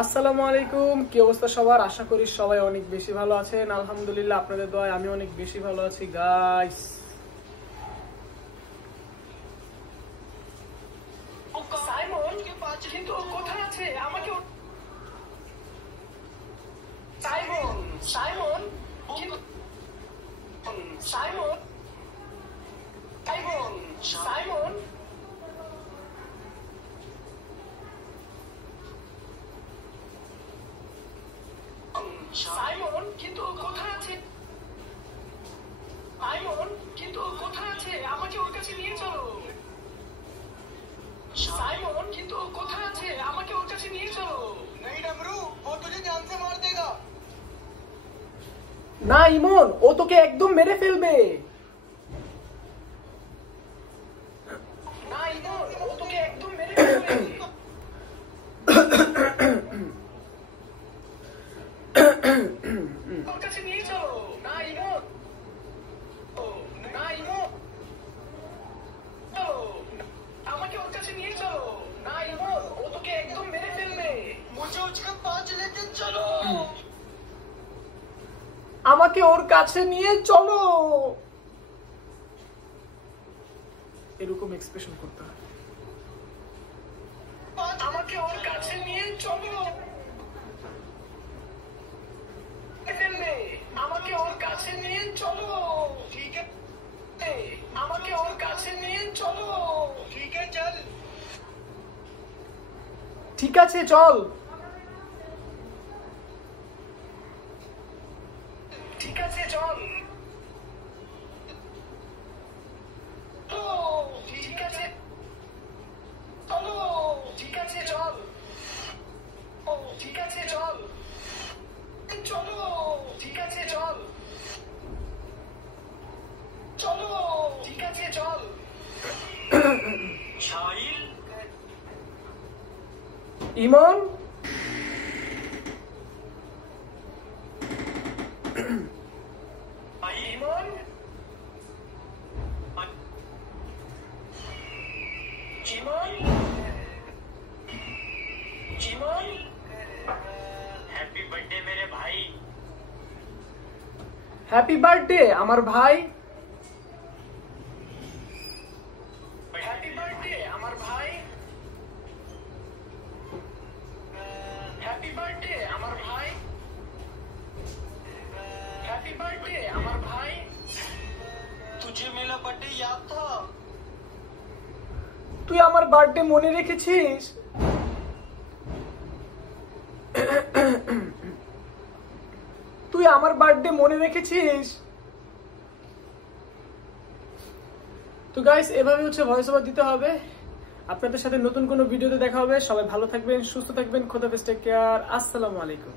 আসসালামু আলাইকুম, কি অবস্থা সবার? আশা করি সবাই অনেক বেশি ভালো আছেন। আলহামদুলিল্লাহ, আপনাদের দোয়ায় আমি অনেক বেশি ভালো আছি গাইস। সাইমন কিন্তু কোথায় আছে? আমাকে Simon Simon Simon Simon Simon Simon কিন্তু কোথায় আছে? সাইমন কিন্তু কোথায় আছে? আমাকে ওর কাছে নিয়ে চলো। साइमन কিন্তু কোথায় আছে? আমাকে ওর কাছে নিয়ে চলো। नहीं डमरू, वो तुझे जान से मार देगा। না ইমন, ও তোকে একদম মেরে ফেলবে। না ইমন, ও তোকে একদম মেরে ফেলবে। ওর কাছে নিয়ে চলো। না ইমন, না ইমন, আমাকে ওর কাছে নিয়ে চলো। না ইমন, ও তোকে একদম মেরে ফেলবে। মুঝে उसके पास लेके चलो। আমাকে ওর কাছে নিয়ে চলো। এরকম এক্সপ্রেশন করতে হয়। আমাকে ওর কাছে নিয়ে চলো। ফেলবে। আমাকে ওর কাছে নিয়ে চলো। ঠিক আছে, আমাকে ওর কাছে নিয়ে চলো। ঠিক আছে চল। ঠিক আছে চল। ঠিক আছে চল। ঠিক আছে চলো। ঠিক আছে চল। ঠিক আছে চল। চলো। ঠিক আছে চল। চলো। ঠিক আছে চল। শাহিল ইমন ইমন জীবন জীবন হ্যাপি বার্থডে মেরে ভাই। হ্যাপি বার্থডে আমার ভাই। হ্যাপি বার্থডে আমার ভাই। হ্যাপি বার্থডে আমার ভাই। হ্যাপি বার্থডे আমার ভাই। तुझे मेरा बर्थडे याद था? তুই আমার বার্থডে মনে রেখেছিস? তুই আমার বার্থডে মনে রেখেছিস? তো গাইস, এভাবে হচ্ছে ভয়েস ওভার দিতে হবে। আপনাদের সাথে নতুন কোনো ভিডিওতে দেখা হবে। সবাই ভালো থাকবেন, সুস্থ থাকবেন। খোদা হাফেজ, টেক কেয়ার। আসসালামু আলাইকুম।